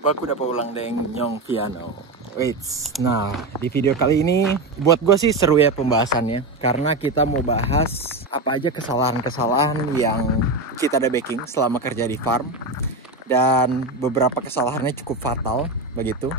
Baku dapat ulang deng Nyong Piano. Wait, nah di video kali ini buat gue sih seru ya pembahasannya, karena kita mau bahas apa aja kesalahan-kesalahan yang kita ada backing selama kerja di farm, dan beberapa kesalahannya cukup fatal begitu.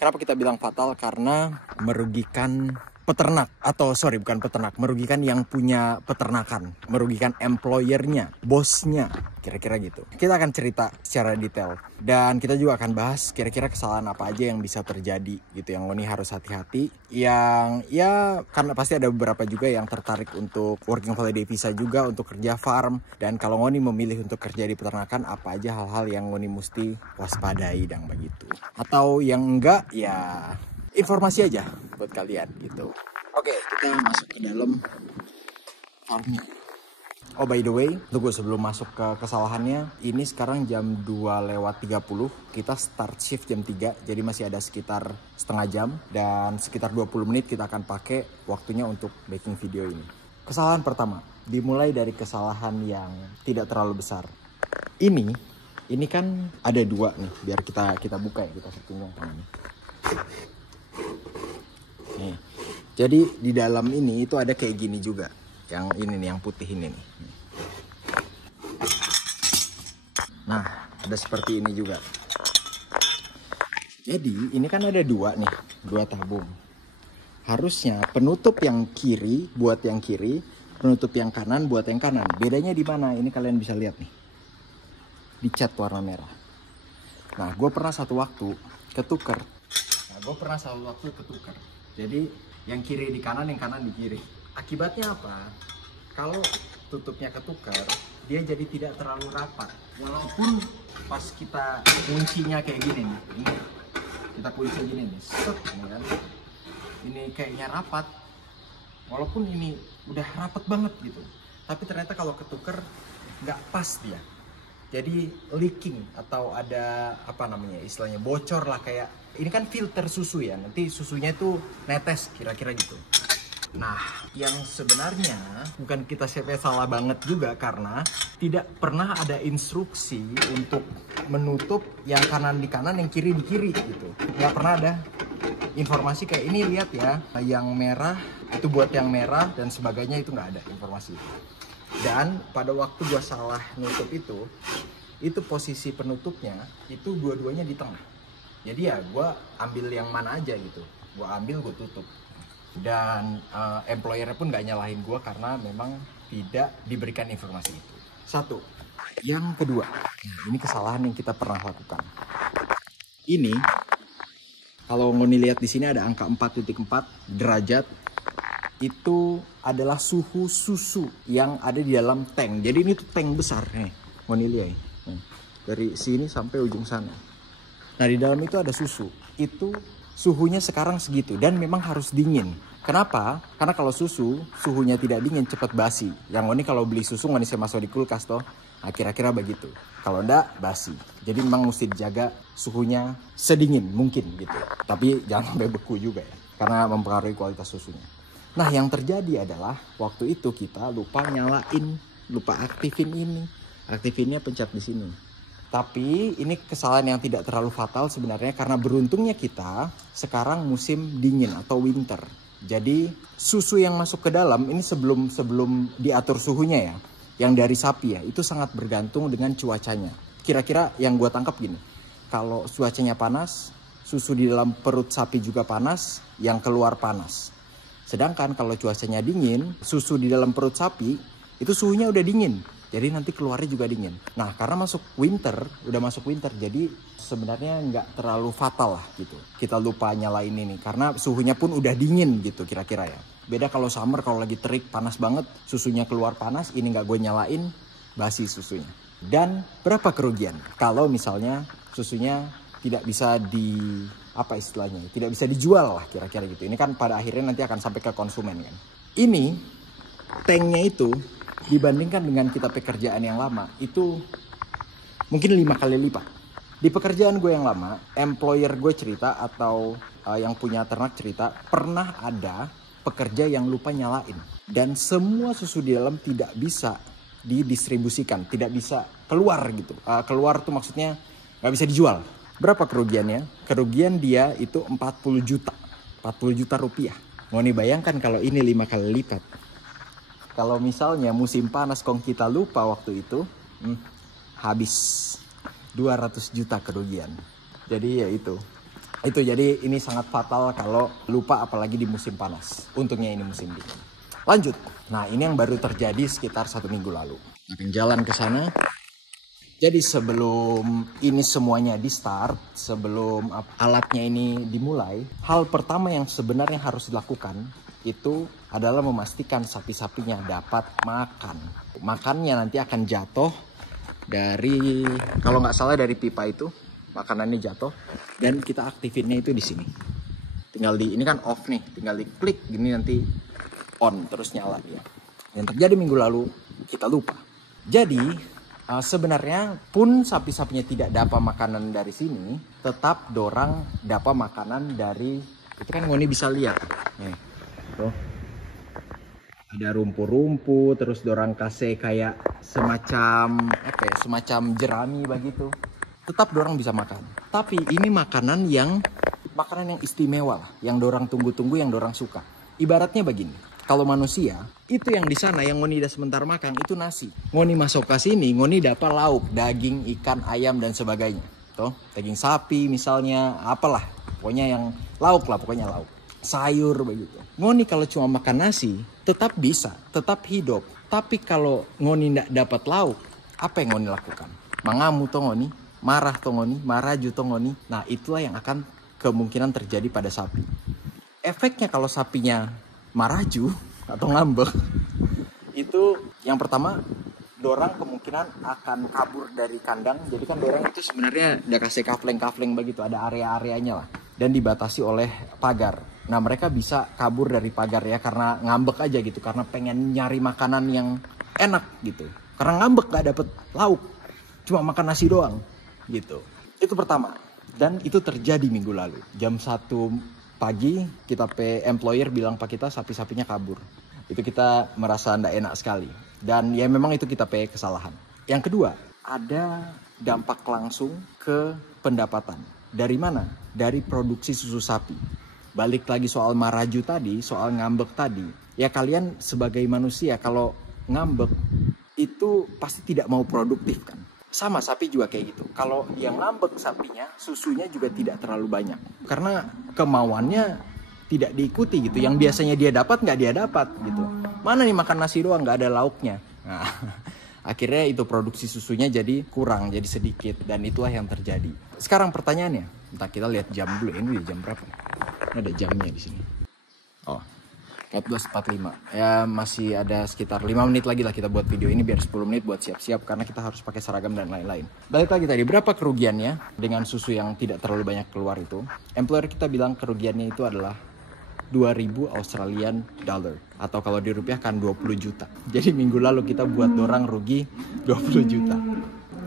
Kenapa kita bilang fatal? Karena merugikan peternak, atau sorry bukan peternak, merugikan yang punya peternakan, merugikan employernya, bosnya, kira-kira gitu. Kita akan cerita secara detail dan kita juga akan bahas kira-kira kesalahan apa aja yang bisa terjadi gitu, yang Ngoni harus hati-hati. Yang ya karena pasti ada beberapa juga yang tertarik untuk working holiday visa juga untuk kerja farm, dan kalau Ngoni memilih untuk kerja di peternakan, apa aja hal-hal yang Ngoni mesti waspadai dan begitu. Atau yang enggak ya informasi aja buat kalian gitu. Oke, kita masuk ke dalam farmnya. Oh by the way, tunggu sebelum masuk ke kesalahannya, ini sekarang jam 2:30, kita start shift jam 3, jadi masih ada sekitar setengah jam dan sekitar 20 menit kita akan pakai waktunya untuk making video ini. Kesalahan pertama, dimulai dari kesalahan yang tidak terlalu besar. Ini kan ada dua nih, biar kita buka ya, kita setunggung tangannya. Nih, jadi di dalam ini itu ada kayak gini juga, yang ini nih, yang putih ini nih. Nah, ada seperti ini juga. Jadi ini kan ada dua tabung. Harusnya penutup yang kiri buat yang kiri, penutup yang kanan buat yang kanan. Bedanya di mana? Ini kalian bisa lihat nih, dicat warna merah. Nah, gue pernah satu waktu ketukar. Jadi yang kiri di kanan, yang kanan di kiri. Akibatnya apa? Kalau tutupnya ketukar, dia jadi tidak terlalu rapat. Walaupun pas kita kuncinya kayak gini nih, ini kita kunci gini nih, set, ini kan, ini kayaknya rapat. Walaupun ini udah rapat banget gitu, tapi ternyata kalau ketukar nggak pas dia. Jadi leaking atau ada apa namanya istilahnya, bocor lah, kayak ini kan filter susu ya, nanti susunya itu netes kira-kira gitu. Nah, yang sebenarnya bukan kita sampai salah banget juga, karena tidak pernah ada instruksi untuk menutup yang kanan di kanan, yang kiri di kiri gitu. Nggak pernah ada informasi kayak ini, lihat ya, yang merah itu buat yang merah dan sebagainya, itu nggak ada informasi itu. Dan pada waktu gua salah nutup itu posisi penutupnya itu dua-duanya di tengah. Jadi ya gua ambil yang mana aja gitu, gua ambil, gua tutup. Dan employernya pun gak nyalahin gua karena memang tidak diberikan informasi itu. Satu. Yang kedua, ini kesalahan yang kita pernah lakukan. Ini kalau Ngoni lihat di sini ada angka 4.4 derajat. Itu adalah suhu susu yang ada di dalam tank. Jadi ini tuh tank besar nih, Ngoni lihat ya. Dari sini sampai ujung sana. Nah, di dalam itu ada susu. Itu suhunya sekarang segitu dan memang harus dingin. Kenapa? Karena kalau suhunya tidak dingin cepat basi. Yang Ngoni kalau beli susu Ngoni saya masuk di kulkas toh. Nah, kira-kira begitu. Kalau enggak basi. Jadi memang mesti dijaga suhunya sedingin mungkin gitu. Tapi jangan sampai beku juga ya, karena mempengaruhi kualitas susunya. Nah, yang terjadi adalah waktu itu kita lupa nyalain, lupa aktifin ini. Aktifinnya pencet di sini. Tapi ini kesalahan yang tidak terlalu fatal sebenarnya, karena beruntungnya kita sekarang musim dingin atau winter. Jadi susu yang masuk ke dalam ini sebelum diatur suhunya ya, yang dari sapi ya, itu sangat bergantung dengan cuacanya. Kira-kira yang gue tangkap gini, kalau cuacanya panas, susu di dalam perut sapi juga panas, yang keluar panas. Sedangkan kalau cuacanya dingin, susu di dalam perut sapi itu suhunya udah dingin. Jadi nanti keluarnya juga dingin. Nah, karena udah masuk winter, jadi sebenarnya nggak terlalu fatal lah gitu. Kita lupa nyalain ini karena suhunya pun udah dingin gitu kira-kira ya. Beda kalau summer, kalau lagi terik panas banget, susunya keluar panas, ini nggak gue nyalain, basi susunya. Dan berapa kerugian kalau misalnya susunya tidak bisa tidak bisa dijual lah kira-kira gitu. Ini kan pada akhirnya nanti akan sampai ke konsumen kan. Ini tanknya itu dibandingkan dengan kita pekerjaan yang lama itu mungkin 5 kali lipat. Di pekerjaan gue yang lama, employer gue cerita atau yang punya ternak cerita, pernah ada pekerja yang lupa nyalain dan semua susu di dalam tidak bisa didistribusikan, tidak bisa keluar gitu. Keluar tuh maksudnya nggak bisa dijual. Berapa kerugiannya? Kerugian dia itu 40 juta. 40 juta rupiah. Ngoni bayangkan kalau ini 5 kali lipat. Kalau misalnya musim panas kong kita lupa waktu itu, habis 200 juta kerugian. Jadi ya itu jadi ini sangat fatal kalau lupa, apalagi di musim panas. Untungnya ini musim dingin. Lanjut. Nah, ini yang baru terjadi sekitar 1 minggu lalu. Akan jalan ke sana. Jadi sebelum ini semuanya di start, sebelum alatnya ini dimulai, hal pertama yang sebenarnya harus dilakukan itu adalah memastikan sapi-sapinya dapat makan. Makannya nanti akan jatuh dari, kalau nggak salah dari pipa itu, makanannya jatuh dan kita aktifinnya itu di sini. Tinggal ini kan off nih, tinggal diklik gini nanti on terus nyala ya. Yang terjadi minggu lalu kita lupa. Jadi sebenarnya pun sapi-sapinya tidak dapat makanan dari sini, tetap dorang dapat makanan dari, itu kan Ngoni bisa lihat nih, tuh ada rumput-rumput, terus dorang kasih kayak semacam apa ya, semacam jerami begitu, tetap dorang bisa makan. Tapi ini makanan yang istimewa lah, yang dorang tunggu-tunggu, yang dorang suka. Ibaratnya begini. Kalau manusia, itu yang di sana yang Ngoni dah sebentar makan itu nasi. Ngoni masuk ke sini, Ngoni dapat lauk, daging, ikan, ayam dan sebagainya. Tuh, daging sapi misalnya, apalah. Pokoknya yang lauk lah, pokoknya lauk. Sayur begitu. Ngoni kalau cuma makan nasi, tetap bisa, tetap hidup. Tapi kalau Ngoni tidak dapat lauk, apa yang Ngoni lakukan? Mangamu toh Ngoni, marah toh Ngoni, maraju toh Ngoni. Nah, itulah yang akan kemungkinan terjadi pada sapi. Efeknya kalau sapinya maraju atau ngambek, itu yang pertama, dorang kemungkinan akan kabur dari kandang. Jadi kan dorang itu sebenarnya udah kasih kafling begitu, ada area-areanya lah, dan dibatasi oleh pagar. Nah, mereka bisa kabur dari pagar ya karena ngambek aja gitu, karena pengen nyari makanan yang enak gitu, karena ngambek gak dapet lauk, cuma makan nasi doang gitu. Itu pertama, dan itu terjadi minggu lalu jam 1 pagi. Kita employer bilang pak kita sapi-sapinya kabur. Itu kita merasa ndak enak sekali. Dan ya memang itu kita kesalahan. Yang kedua, ada dampak langsung ke pendapatan. Dari mana? Dari produksi susu sapi. Balik lagi soal maraju tadi, soal ngambek tadi. Ya kalian sebagai manusia kalau ngambek itu pasti tidak mau produktif kan. Sama sapi juga kayak gitu. Kalau yang ngambek sapinya, susunya juga tidak terlalu banyak. Karena kemauannya tidak diikuti gitu. Yang biasanya dia dapat nggak dia dapat gitu. Mana nih makan nasi doang nggak ada lauknya. Nah, akhirnya itu produksi susunya jadi kurang, jadi sedikit. Dan itulah yang terjadi. Sekarang pertanyaannya, entah kita lihat jam dulu. Ini jam berapa? Ini ada jamnya di sini. Oh, 14.45. Ya masih ada sekitar 5 menit lagi lah kita buat video ini, biar 10 menit buat siap-siap karena kita harus pakai seragam dan lain-lain. Balik lagi tadi, berapa kerugiannya dengan susu yang tidak terlalu banyak keluar itu? Employer kita bilang kerugiannya itu adalah 2.000 Australian dollar, atau kalau dirupiahkan 20 juta. Jadi minggu lalu kita buat dorang rugi 20 juta.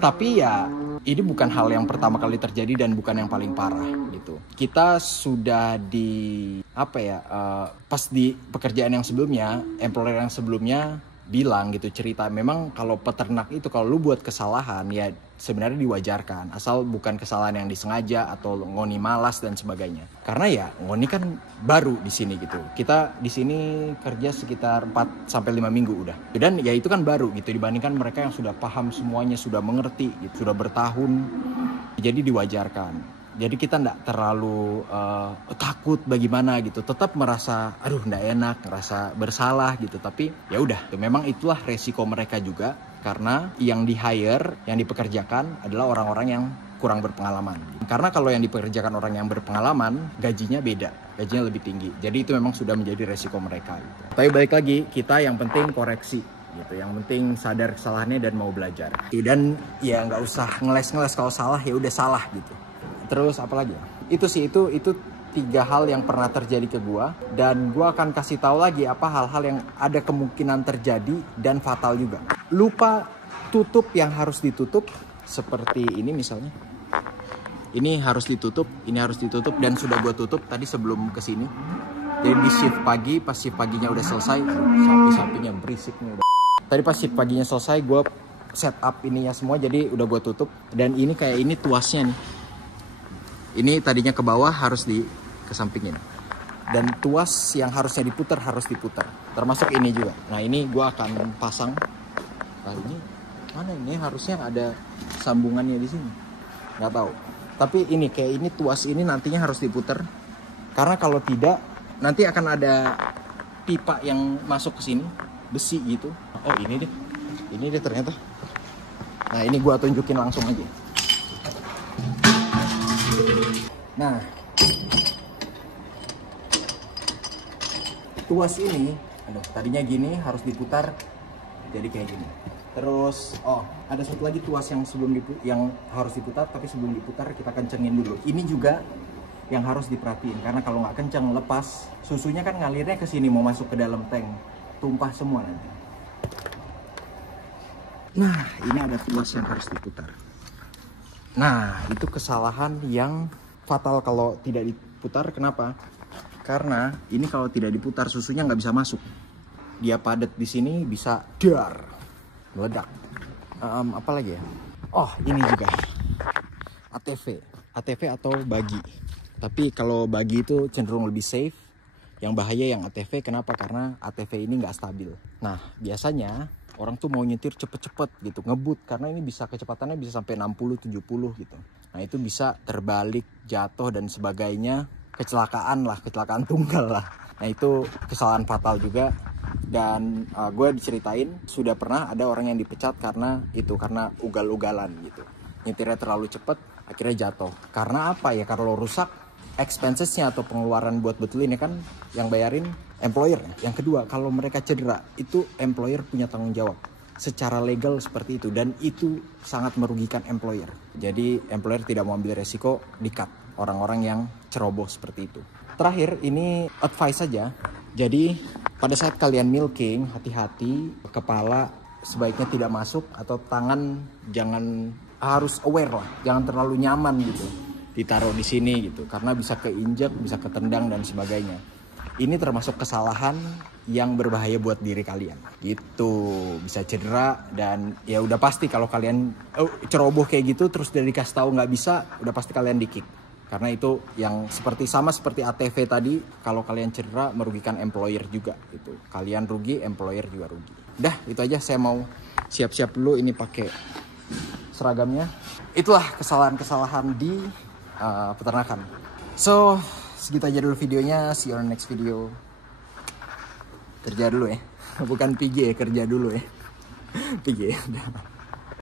Tapi ya ini bukan hal yang pertama kali terjadi dan bukan yang paling parah gitu. Kita sudah pas di pekerjaan yang sebelumnya, employer yang sebelumnya bilang gitu, cerita memang kalau peternak itu kalau lu buat kesalahan ya sebenarnya diwajarkan, asal bukan kesalahan yang disengaja atau Ngoni malas dan sebagainya. Karena ya Ngoni kan baru di sini gitu. Kita di sini kerja sekitar 4 sampai 5 minggu udah. Dan ya itu kan baru gitu dibandingkan mereka yang sudah paham semuanya, sudah mengerti gitu, sudah bertahun. Jadi diwajarkan. Jadi kita nggak terlalu takut bagaimana gitu, tetap merasa aduh nggak enak, ngerasa bersalah gitu. Tapi ya udah, memang itulah resiko mereka juga karena yang di hire, yang dipekerjakan adalah orang-orang yang kurang berpengalaman. Karena kalau yang dipekerjakan orang yang berpengalaman, gajinya beda, gajinya lebih tinggi. Jadi itu memang sudah menjadi resiko mereka. Gitu. Tapi balik lagi, kita yang penting koreksi. Gitu, yang penting sadar kesalahannya dan mau belajar. Dan ya nggak usah ngeles-ngeles, kalau salah ya udah salah gitu. Terus apa lagi ya? Itu 3 hal yang pernah terjadi ke gua, dan gua akan kasih tahu lagi apa hal-hal yang ada kemungkinan terjadi dan fatal juga. Lupa tutup yang harus ditutup, seperti ini misalnya. Ini harus ditutup, ini harus ditutup, dan sudah gua tutup tadi sebelum kesini. Jadi di shift pagi, pas shift paginya udah selesai, sapi-sapinya berisik nih udah. Tadi pas shift paginya selesai, gua set up ininya semua, jadi udah gua tutup. Dan ini kayak ini tuasnya nih. Ini tadinya ke bawah harus kesampingin. Dan tuas yang harusnya diputar harus diputar. Termasuk ini juga. Nah ini gue akan pasang. Nah, ini mana ini harusnya ada sambungannya di sini. Nggak tahu. Tapi ini kayak ini tuas ini nantinya harus diputar. Karena kalau tidak nanti akan ada pipa yang masuk ke sini besi gitu. Oh ini deh ternyata. Nah ini gue tunjukin langsung aja. Nah, tuas ini, tadinya gini harus diputar jadi kayak gini. Terus, ada satu lagi tuas yang yang harus diputar, tapi sebelum diputar kita kencengin dulu. Ini juga yang harus diperhatiin karena kalau nggak kenceng lepas, susunya kan ngalirnya ke sini mau masuk ke dalam tank, tumpah semua nanti. Nah, ini ada tuas yang harus diputar. Nah, itu kesalahan yang fatal kalau tidak diputar. Kenapa? Karena ini kalau tidak diputar susunya nggak bisa masuk. Dia padat di sini bisa meledak. Apa lagi ya? Oh ini juga ATV atau bagi. Tapi kalau bagi itu cenderung lebih safe. Yang bahaya yang ATV. Kenapa? Karena ATV ini nggak stabil. Nah biasanya orang tuh mau nyetir cepet-cepet gitu, ngebut, karena ini bisa kecepatannya bisa sampai 60-70 gitu. Nah itu bisa terbalik, jatuh dan sebagainya, kecelakaan tunggal lah. Nah itu kesalahan fatal juga. Dan gue diceritain sudah pernah ada orang yang dipecat karena ugal-ugalan gitu. Nyetirnya terlalu cepet, akhirnya jatuh. Karena apa ya? Kalau rusak, expensesnya atau pengeluaran buat betulin kan yang bayarin employer. Yang kedua, kalau mereka cedera, itu employer punya tanggung jawab. Secara legal seperti itu, dan itu sangat merugikan employer. Jadi employer tidak mau ambil resiko, di-cut orang-orang yang ceroboh seperti itu. Terakhir, ini advice saja. Jadi pada saat kalian milking, hati-hati, kepala sebaiknya tidak masuk atau tangan jangan, harus aware lah, jangan terlalu nyaman gitu ditaruh di sini gitu, karena bisa keinjek, bisa ketendang dan sebagainya. Ini termasuk kesalahan yang berbahaya buat diri kalian gitu, bisa cedera. Dan ya udah pasti kalau kalian ceroboh kayak gitu terus dari dikasih tahu nggak bisa, udah pasti kalian di-kick. Karena itu yang sama seperti ATV tadi, kalau kalian cedera merugikan employer juga gitu. Kalian rugi, employer juga rugi. Udah itu aja, saya mau siap-siap dulu ini pakai seragamnya. Itulah kesalahan-kesalahan di peternakan. So segitu aja dulu videonya, see you on next video. Kerja dulu ya, bukan PG ya, kerja dulu ya. PG ya.